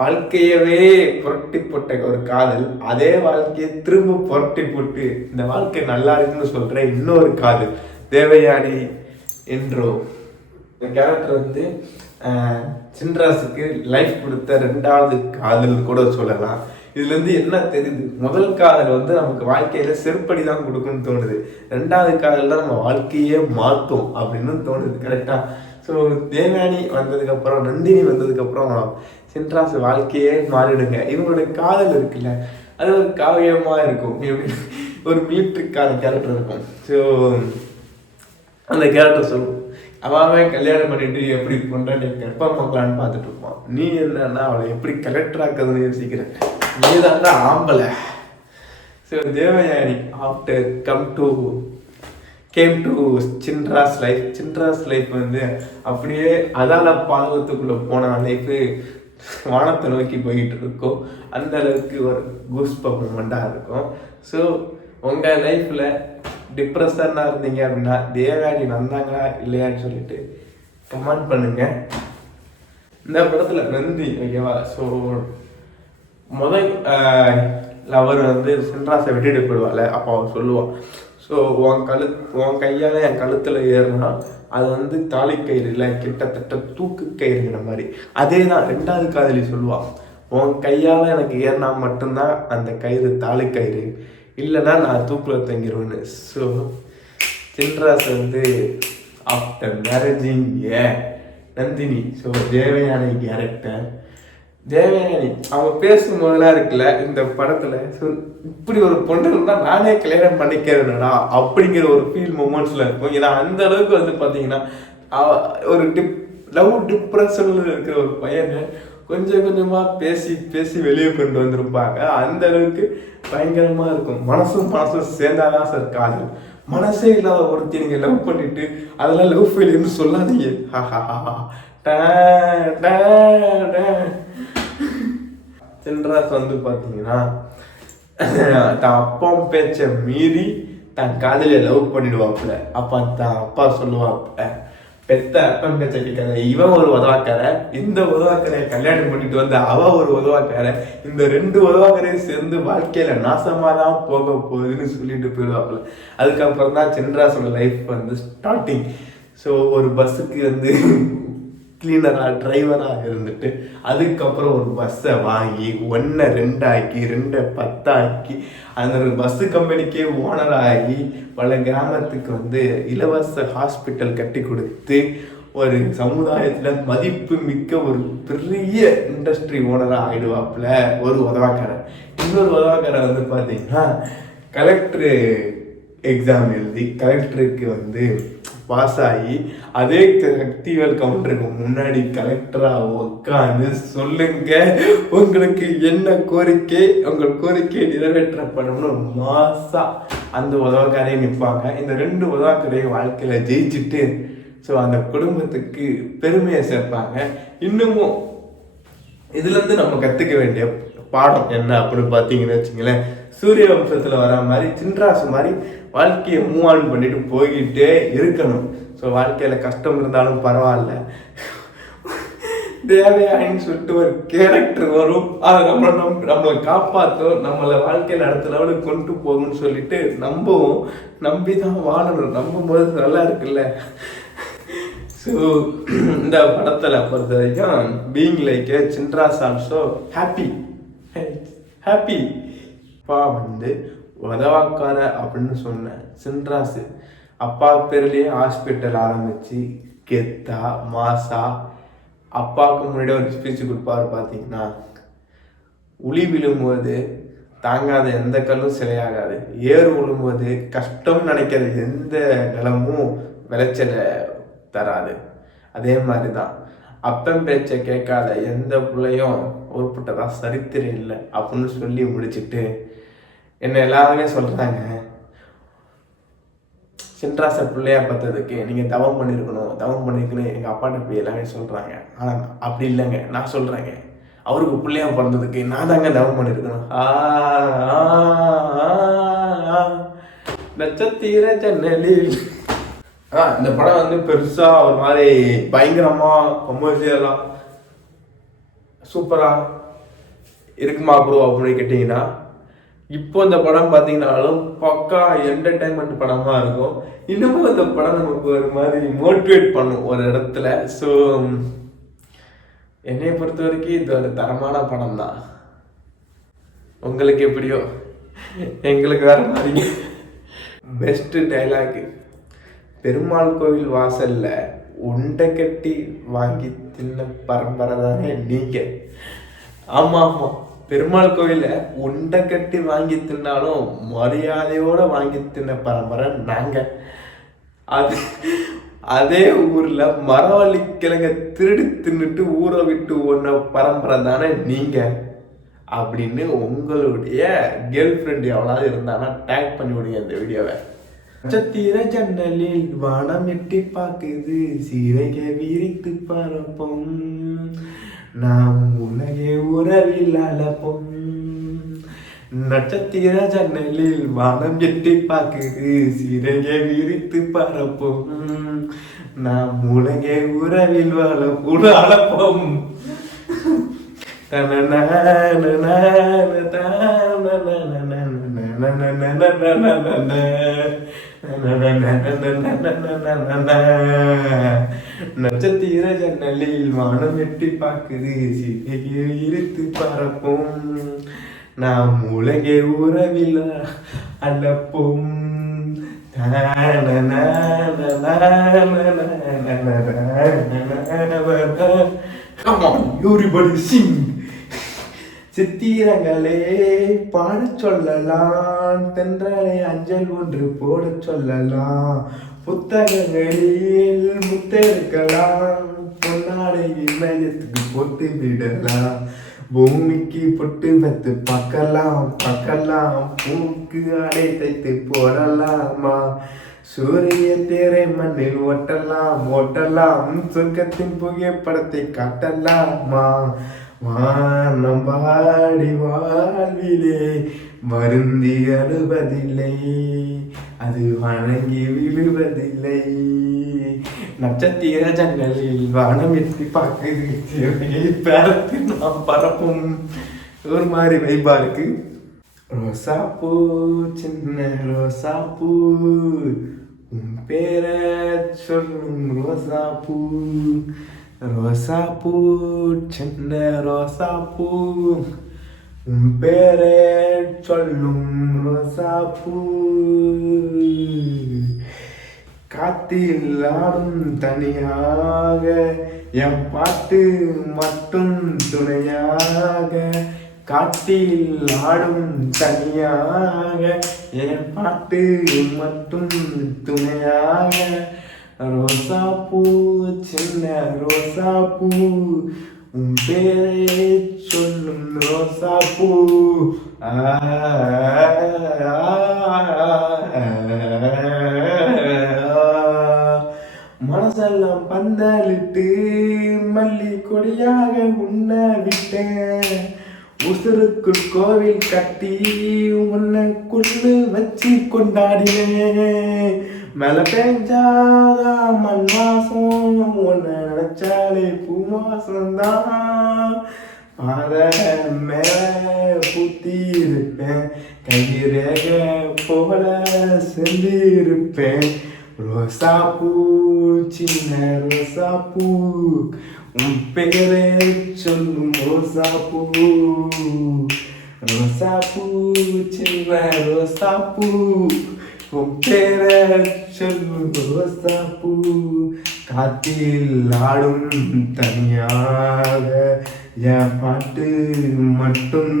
வாழ்க்கையவே புரட்டி போட்ட ஒரு காதல், அதே வாழ்க்கையை திரும்ப புரட்டி போட்டு இந்த வாழ்க்கை நல்லா இருக்குன்னு சொல்ற இன்னொரு காதல் தேவயானி என்றோ. இந்த கேரக்டர் வந்து சின்ராஸுக்கு லைஃப் கொடுத்த 2வது காதல் கூட சொல்லலாம். இதுல இருந்து என்ன தெரியுது, முதல் காதல் வந்து நமக்கு வாழ்க்கையில செருப்படி தான் கொடுக்கும்னு தோணுது, 2வது காதல் தான் நம்ம வாழ்க்கையே மாற்றும் அப்படின்னு தோணுது. கரெக்டா? ஸோ தேவயானி வந்ததுக்கு அப்புறம், நந்தினி வந்ததுக்கு அப்புறம் சின்ராஸ் வாழ்க்கையே மாறிடுங்க. இவங்களோட காதல் இருக்குல்ல, அது ஒரு காவியமா இருக்கும். ஒரு மிலிட்ரிக்கான கேரக்டர் இருக்கும். ஸோ அந்த கேரக்டர் சொல்லுவோம், அவன் கல்யாணம் பண்ணிட்டு எப்படி கொண்டாடி கர்ப்பமாக்கலான்னு பார்த்துட்டு இருப்பான். நீ என்னன்னா அவளை எப்படி கலெக்டர் ஆக்குறதுன்னு யோசிக்கிற, நீ தாண்டா ஆம்பளை. So Devayani after came to Chinras life வந்து அப்படியே அதால பாதகத்துக்குள்ள போன லைஃபு வானத்தை நோக்கி போயிட்டு இருக்கும். அந்த அளவுக்கு ஒரு கூஸ்பம்ப் மூமெண்ட்டாக இருக்கும். ஸோ உங்கள் லைஃப்பில் டிப்ரெஷனாக இருந்தீங்க அப்படின்னா தேவயானி வந்தாங்களா இல்லையான்னு சொல்லிட்டு கமெண்ட் பண்ணுங்க. இந்த படத்துல நந்தி ஓகேவா. ஸோ முதல் லவர் வந்து சின்ராஸை விட்டுட்டு போயிடுவாள். அப்போ அவன் சொல்லுவான், ஸோ உன் கையால் என் கழுத்தில் ஏறுனா அது வந்து தாலி கயிறு இல்லை, கிட்டத்தட்ட தூக்கு கயிறுங்கிற மாதிரி. அதே தான் 2வது காதலி சொல்லுவான், உன் கையால் எனக்கு ஏறினா மட்டும்தான் அந்த கயிறு தாலி கயிறு, இல்லைன்னா நான் தூக்கில் தங்கிடுவேன்னு. ஸோ சின்ராஸ் வந்து after marrying Nandini. So Devayani character, Devayani அவங்க பேசும்போதெல்லாம் இருக்குல்ல இந்த படத்துல, ஸோ இப்படி ஒரு பொண்ணு இருந்தால் நானே கல்யாணம் பண்ணிக்கிறேன்டா அப்படிங்கிற ஒரு ஃபீல் மூமெண்ட்ஸ்ல இருக்கும். ஏன்னா அந்த அளவுக்கு வந்து பார்த்தீங்கன்னா ஒரு லவ் டிப்ரெஷன்ல இருக்கிற ஒரு பையனை கொஞ்சம் கொஞ்சமா பேசி வெளியே கொண்டு வந்திருப்பாங்க. அந்த அளவுக்கு பயங்கரமா இருக்கும். மனசும் சேர்ந்தாதான் சார் காதல். மனசே இல்லாத ஒருத்தி நீங்க லவ் பண்ணிட்டு அதெல்லாம் லவ் ஃபெயிலியர்னு சொல்லாதீங்க. சின்ராஸ் வந்து பார்த்தீங்கன்னா தான் அப்பா பேச்சை மீறி தன் காதலியை லவ் பண்ணிடுவாப்புல. அப்போ தான் அப்பா சொல்லுவாப்புல, பெத்த அப்பன் பேச்சை கேட்காத இவன் ஒரு உதவாக்கார, இந்த உதவாக்கரையை கல்யாணம் பண்ணிட்டு வந்து அவ ஒரு உதவாக்கார, இந்த 2 உதவாக்கரையும் சேர்ந்து வாழ்க்கையில நாசமா தான் போக போகுதுன்னு சொல்லிட்டு போயிடுவாப்புல. அதுக்கப்புறம் தான் சின்ராஸோட லைஃப் வந்து ஸ்டார்டிங். ஸோ ஒரு பஸ்ஸுக்கு வந்து கிளீனராக டிரைவராக இருந்துட்டு அதுக்கப்புறம் ஒரு பஸ்ஸை வாங்கி 1 2 ஆக்கி 2 10 ஆக்கி அந்த ஒரு பஸ்ஸு கம்பெனிக்கே ஓனராகி பல கிராமத்துக்கு வந்து இலவச ஹாஸ்பிட்டல் கட்டி கொடுத்து ஒரு சமுதாயத்தில் மதிப்பு மிக்க ஒரு பெரிய இண்டஸ்ட்ரி ஓனராக ஆகிடுவாப்புல ஒரு உதவாக்காரன். இன்னொரு உதவாக்காரன் வந்து பார்த்தீங்கன்னா கலெக்டரு எக்ஸாம் எழுதி கலெக்டருக்கு வந்து பாஸ் ஆகி அதே சக்திவேல் கவுண்டருக்கு முன்னாடி கலெக்டராக உட்காந்து சொல்லுங்க உங்களுக்கு என்ன கோரிக்கை, உங்கள் கோரிக்கை நிறைவேற்றப்படணும்னு மாசா அந்த உதவக்காரையும் நிற்பாங்க. இந்த 2 உதவக்காரையும் வாழ்க்கையில் ஜெயிச்சுட்டு ஸோ அந்த குடும்பத்துக்கு பெருமையை சேர்ப்பாங்க. இன்னமும் இதுலேருந்து நம்ம கற்றுக்க வேண்டிய பாடம் என்ன அப்படின்னு பார்த்தீங்கன்னு வச்சுங்களேன், சூரிய வம்சத்தில் வர மாதிரி சின்ராசு மாதிரி வாழ்க்கையை மூவ் ஆன் பண்ணிட்டு போய்கிட்டே இருக்கணும். ஸோ வாழ்க்கையில் கஷ்டம் இருந்தாலும் பரவாயில்ல, தேவயானின்னு சொல்லிட்டு ஒரு கேரக்டர் வரும், அதை நம்மளை காப்பாற்றும், நம்மளை வாழ்க்கையில் அடுத்த லெவலுக்கு கொண்டு போகும்னு சொல்லிட்டு நம்பி தான் வாழணும். நம்பும்போது நல்லா இருக்குல்ல. ஸோ இந்த படத்தில் பொறுத்த வரைக்கும் being like Chinras also happy. அப்பா வந்து உதவாக்கார அப்படின்னு சொன்னேன். சின்ராசு அப்பா பேர்லேயே ஹாஸ்பிட்டல் ஆரம்பித்து கெத்தா மாசா அப்பாவுக்கு முன்னாடி ஒரு ஸ்பீச் கொடுப்பாரு. பார்த்தீங்கன்னா உளி விழும்போது தாங்காத எந்த கல்லும் சிலையாகாது, ஏறு விழும்போது கஷ்டம் நினைக்கிற எந்த நிலமும் விளைச்சலை தராது. அதே மாதிரி தான் அப்பன் பேச்சை கேட்காத எந்த பிள்ளையும் உருப்பட்டதா சரித்திரம் இல்லை அப்படின்னு சொல்லி முடிச்சுட்டு என்ன எல்லாருமே சொல்கிறாங்க, சின்ராசை பிள்ளையா பார்த்ததுக்கு நீங்கள் தவம் பண்ணியிருக்கணும் எங்கள் அப்பாட்ட போய் எல்லாமே சொல்கிறாங்க. ஆனால் அப்படி இல்லைங்க, நான் சொல்கிறேங்க, அவருக்கு பிள்ளையா பிறந்ததுக்கு நான் தாங்க தவம் பண்ணியிருக்கணும். நட்சத்திர ஜன்னலில். இந்த படம் வந்து பெருசா ஒரு மாதிரி பயங்கரமா கமர்ஷியலா சூப்பரா இருக்குமா ப்ரோ அப்படின்னு கேட்டிங்கன்னா, இப்போ இந்த படம் பார்த்தீங்கன்னாலும் பக்கா என்டர்டைன்மெண்ட் படமாக இருக்கும். இன்னமும் இந்த படம் நமக்கு ஒரு மாதிரி மோட்டிவேட் பண்ணும் ஒரு இடத்துல. ஸோ என்னையை பொறுத்த வரைக்கும் இது ஒரு தரமான படம் தான். உங்களுக்கு எப்படியோ, எங்களுக்கு வேற மாதிரி. பெஸ்ட்டு டைலாக், பெருமாள் கோவில் வாசல்ல உண்டை கட்டி வாங்கி தின்ன பரம்பரை தானே நீங்க. ஆமா ஆமா, பெருமாள் கோயில உண்டை கட்டி வாங்கி தின்னாலும் மரியாதையோட வாங்கி தின்ன பரம்பரை நாங்க. அதே ஊர்ல மரவள்ளி கிழங்க திருடி தின்னுட்டு ஊரை விட்டு ஓடின பரம்பரை தானே நீங்க அப்படின்னு உங்களுடைய கேர்ள் ஃப்ரெண்ட் எவ்வளவு இருந்தானா டேக் பண்ணி விடுங்க இந்த வீடியோவை. நட்சத்திர ஜன்னலில் வானம் எட்டி பார்க்குது, சீரைக விரித்து பரப்போம், நாம் உலகே உறவில் அலப்போம். நட்சத்திர ஜன்னலில் வானம் எட்டி பார்க்குது, சீரைக விரித்து பரப்போம், நாம் உலகே உறவில் அலப்போம். நட்சத்திர ஜன்னலில் வானம் எட்டி பார்க்குது, சீரையை இழுத்து பரப்போம், நாம் உலகே உறவில் அலப்போம். Come on, everybody sing. சித்திரங்களே பாட சொல்லலாம், தென்றலை அஞ்சல் ஒன்று போட சொல்லலாம், புத்தகங்களில் முத்தெடுக்கலாம், பொன்னாடை இமயத்துக்கு போட்டு விடலாம், பூமிக்கு பொட்டு வைத்து பார்க்கலாம் பார்க்கலாம், பூக்கு அடை தைத்து போடலாமா, சூரிய தேரை மண்ணில் ஓட்டலாம் ஓட்டலாம், சொர்க்கத்தின் புகைப்படத்தை காட்டலாமா, வானம் பாடி வாழ்விலே வருந்தி அழுவதில்லை, அது வணங்கி விழுவதில்லை. நட்சத்திர ஜன்னலில் வானம் எட்டி பார்க்குது, பேரத்தில் நாம் பரப்பும். ஒரு மாதிரி வைபா இருக்கு. ரோசாப்பூ சின்ன ரோசாப்பூ, உன் பேரை சொல்லும் ரோசாப்பூ, ரோசாப்பூ சின்ன ரோசாப்பூ, உன் பேரை சொல்லும் ரோசாப்பூ, காத்தில் ஆடும் தனியாக என் பாட்டு மட்டும் துணையாக, காட்டில் ஆடும் தனியாக என் பாட்டு மட்டும் துணையாக, ரோசாப்பூ சின்ன ரோசாப்பூ, உன் பேரை சொல்லும் ரோசாப்பூ. மனசெல்லாம் பந்தலிட்டு மல்லி கொடியாக உன்ன விட்டேன், உசுருக்குள் கோவில் கட்டி உன்னை கொள்ளு வச்சு கொண்டாடினேன், மேல பெஞ்சாதா மண் வாசம், உன்னை நினைச்சாலே பூ வாசம்தான், பாத மேல பூத்தி இருப்பேன், கைரேக போல செஞ்சிருப்பேன், ரோசாப்பூ சின்ன ரோசாப்பூ, உன் பேரை சொல்லும் ரோசாப்பூ, ரோசாப்பூ சின்ன ரோசாப்பூ, உன் பேரை சொல்லும் ரோசாப்பூ, காத்தில் ஆடும் தனியாக என் பாட்டு மட்டும்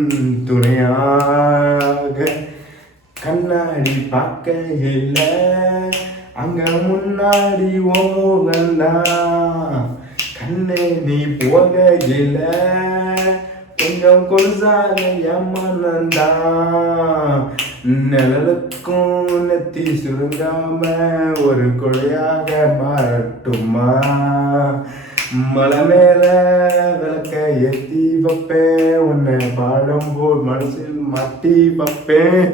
துணையாக, கண்ணாடி பார்க்க இல்லை அங்க முன்னாடி ஓமோகந்தா, கண்ணே நீ போக இல்லை கொஞ்சம் கொலுசாக ஏமானந்தா, நிழலுக்கும் நெத்தி சுருங்காம ஒரு கொலையாக மாறட்டுமா, மலை மேல விளக்க ஏத்தி வைப்பேன், உன்னை பாடம் போல் மனசில் மாட்டி வைப்பேன்.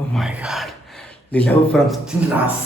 Oh my God, the love from Stinras.